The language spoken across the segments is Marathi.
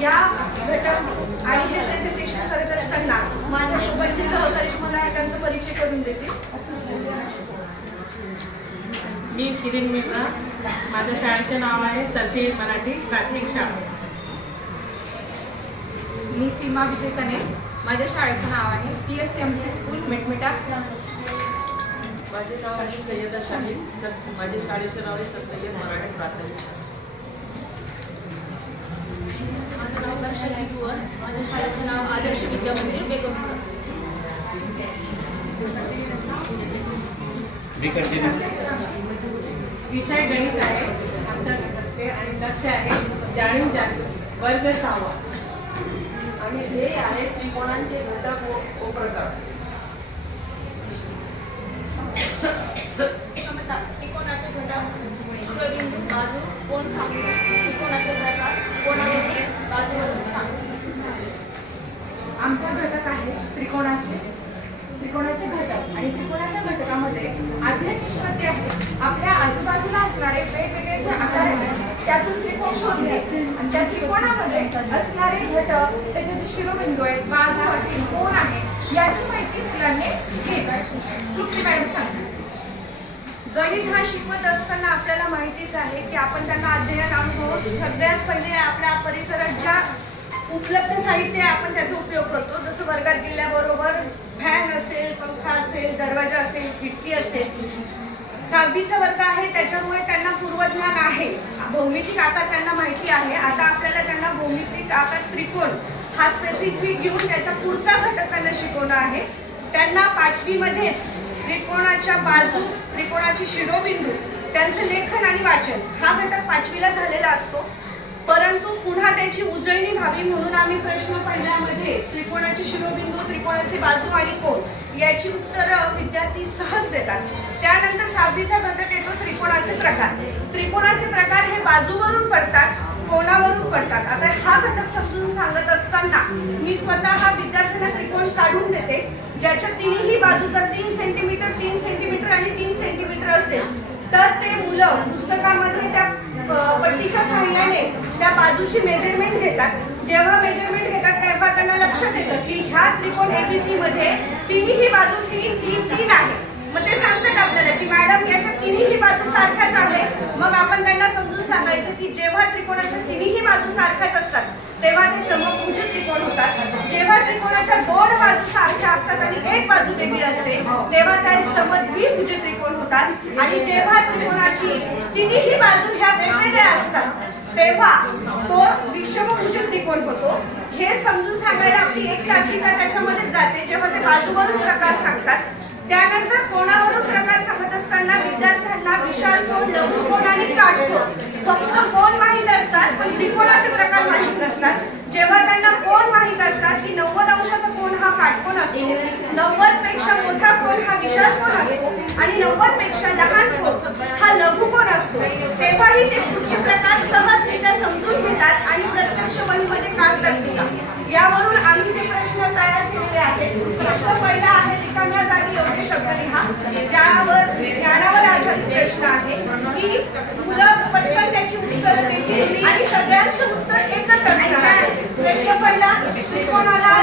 या घटक आणि हे प्रेझेंटेशन करत असताना माझ्यासोबतचे सहकारी मला त्यांचा परिचय करून देतील. मी शिरीन मिर्झा. माझ्या शाळेचे नाव आहे सर सय्यद मराठी प्राथमिक शाळा. मी सीमा विजय कने. माझ्या शाळेचं नाव आहे CSMC स्कूल मेटमेटा. माझे नाव आहे सय्यदा शाहीद. माझ्या शाळेचं नाव आहे सर सय्यद मराठी प्राथमिक शाळा. माझं नाव दर्शना कुवर. माझ्या शाळेचं नाव आदर्श विद्या मंदिर बेगमपुरा. विषय गणित आहे आमच्या घटकचे आणि लक्ष आहे जाणीव जाणीव वर्ग 6. आणि हे आहे त्रिकोणांचे घटक व प्रकार. त्रिकोणाचे घटक, शिरोबिंदू, बाजू, कोन सांगू. त्रिकोणाचे प्रकार, कोनावरील बाजूवरून सांगू. आमचा घटक आहे त्रिकोणाचे घटक आणि त्रिकोणाच्या घटकामध्ये आद्य निष्पत्ती आहे. आपल्या आजूबाजूला असणारे वेगवेगळे जे आकार आहेत त्यातून त्रिकोण शोधणे आणि त्या त्रिकोणामध्ये असणारे घटक, त्याचे जे शिरोबिंदू आहेत, बाजू आहे, कोण आहे याची माहिती मुलांनी घेतली. तृप्ती मॅडम सांगतात. गणित हा शिकवत असताना आपल्याला माहितीच आहे की आपण त्यांना अध्ययन अनुभव सगळ्यात पहिले आपल्या परिसरात ज्या उपलब्ध साहित्य आहे आपण त्याचा उपयोग करतो. जसं वर्गात गेल्याबरोबर फॅन असेल, पंखा असेल, दरवाजा असेल, खिडकी असेल. 6वीचा वर्ग आहे त्याच्यामुळे त्यांना पूर्वज्ञान आहे. भौमितिक आकार त्यांना माहिती आहे. आता आपल्याला त्यांना भौमितिक आकार त्रिकोण हा स्पेसिफिक घेऊन त्याचा पुढचा घटक त्यांना शिकवणं आहे. त्यांना 5वी मध्येच त्रिकोणाच्या बाजू, त्रिकोणाची शिरोबिंदू, त्यांचं लेखन आणि वाचन हा घटक 5वीला झालेला असतो. परंतु पुन्हा त्यांची उजळणी व्हावी म्हणून आम्ही प्रश्न पहिल्यामध्ये त्रिकोणाचे शिरोबिंदू, त्रिकोणाचे बाजू आणि कोन याची उत्तरं विद्यार्थी सहज देतात. त्यानंतर 6वीचा घटक येतो त्रिकोणाचे प्रकार. त्रिकोणाचे प्रकार हे बाजूवरून पडतात, कोणावरून पडतात. आता हा घटक समजून सांगत असताना मी स्वतः विद्यार्थ्यांना त्रिकोण काढून देते ज्याच्या तिन्ही बाजू जर 3 सेंटीमीटर, 3 सेंटीमीटर आणि 3 सेंटीमीटर असेल तर ते मुलं पुस्तकामध्ये त्या पट्टीच्या सहाय्याने त्या बाजूची मेजरमेंट घेतात. जेव्हा मेजरमेंट घेतात तेव्हा त्यांना लक्षात येतं की ह्या त्रिकोण ABC मध्ये तिन्ही बाजू 3 आहे. मग ते सांगतात आपल्याला की मॅडम याच्या तिन्ही बाजू सारख्याच आहे. मग आपण त्यांना समजून सांगायचं की जेव्हा त्रिकोणाच्या तिन्ही बाजू सारख्याच असतात तेव्हा ते समभुज त्रिकोण होतात. जेव्हा त्रिकोणाच्या 2 बाजू सारख्या असतात आणि एक बाजू वेगळी असते तेव्हा त्या समद्विभुज त्रिकोण होतात. आणि जेव्हा त्रिकोणाची तिन्ही बाजू ह्या वेगवेगळ्या असतात तेव्हा तो विषमभुज त्रिकोण होतो. हे समजून सांगायला आपली 1 तासिका त्याच्यामध्ये जाते जेव्हा ते बाजूवरून प्रकार सांगतात. त्यानंतर कोणावरून प्रकार सांगत असताना विद्यार्थ्यांना विशाल कोन, लघु कोन आणि काटकोन फक्त कोन माहीत असतात पण त्रिकोणाचे प्रकार माहीत नसतात. जेव्हा त्यांना कोन माहीत असतात की 90 अंशाचा कोन हा काटकोन असतो, 90 पेक्षा मोठा कोन हा विशाल कोन असतो आणि 90 पेक्षा लहान कोन हा लघु कोन असतो, तेव्हाही ते पुढचे प्रकार सहजरित्या समजून घेतात आणि प्रत्यक्ष वहीमध्ये काढतात सुद्धा. यावरून आम्ही जे प्रश्न तयार केलेले आहेत. प्रश्न पहिला आहे रिकाम्या जागी एवढे शब्द लिहा, ज्यावर ज्ञानावर आधारित प्रश्न आहे की मुलं पटकन त्याची उत्तरं देतील आणि सगळ्यांचं उत्तर एकच असणार आहे. प्रश्न पहिला, त्रिकोणाला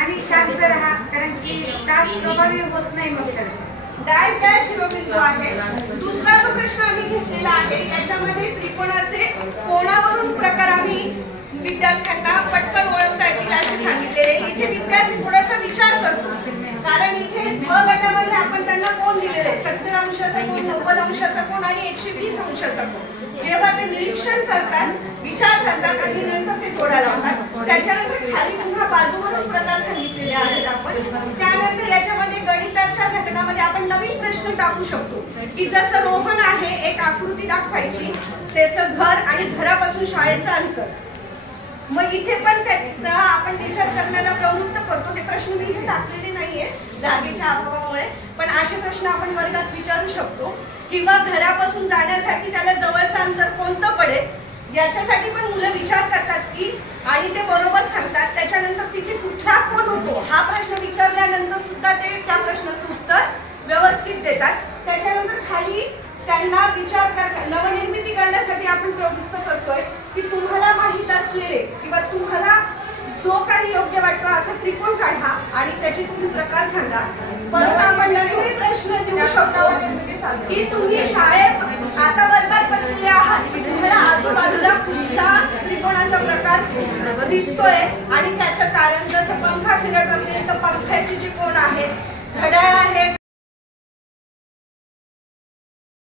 आणि शांत राहा कारण की ताप प्रभावी होत नाही. मग डॅश डॅश शिरोबिंदू आहे. दुसरा जो प्रश्न आम्ही घेतलेला आहे त्याच्यामध्ये त्रिकोणाचे कोणावरून प्रकार आम्ही विद्यार्थ्यांना पटकन ओळखता येतील असे सांगितलेले. इथे विद्यार्थी थोडासा विचार करतो कारण इथे ब गटामध्ये आपण त्यांना कोन दिलेले 70 अंशाचा कोन, 90 अंशाचा कोन आणि 120 अंशाचा कोन. जेव्हा ते निरीक्षण करतात, विचार करतात आणि नंतर ते जोडा लावतात. त्याच्यानंतर खाली पुन्हा बाजूवरून प्रकार सांगितलेले आहेत आपण. त्यानंतर याच्यामध्ये गणिताच्या घटकामध्ये आपण नवीन प्रश्न टाकू शकतो की जसं रोहन आहे, एक आकृती दाखवायची, त्याचं घर आणि घरापासून शाळेचं अंतर. मग इथे पण त्याचा आपण विचार करण्याला प्रवृत्त करतो. ते प्रश्न मी इथे टाकलेले नाहीये जागेच्या अभावामुळे, पण असे प्रश्न आपण वर्गात विचारू शकतो. किंवा घरापासून जाण्यासाठी त्याला जवळचं अंतर कोणतं पडेल याच्यासाठी पण मुलं विचार करतात की आणि ते बरोबर सांगतात. त्याच्यानंतर तिथे कुठला कोण होतो हा प्रश्न विचारल्यानंतर सुद्धा ते त्या प्रश्नाचं उत्तर व्यवस्थित देतात. त्याच्यानंतर खाली त्यांना विचार नवनिर्मिती करण्यासाठी आपण प्रवृत्त करतोय की तुम्हाला माहित असलेले आणि त्याचे तुम्ही प्रकार सांगा. परत आपण नवीन प्रश्न देऊ शकतो की तुम्ही शाळेत आता वर्गात बसलेले आहात की तुम्हाला आजूबाजूला कुठला त्रिकोणाचा प्रकार दिसतोय आणि त्याचं कारण जसं पंखा फिरत असेल तर पंख्याचे जे कोण आहेत, घड्याळ आहे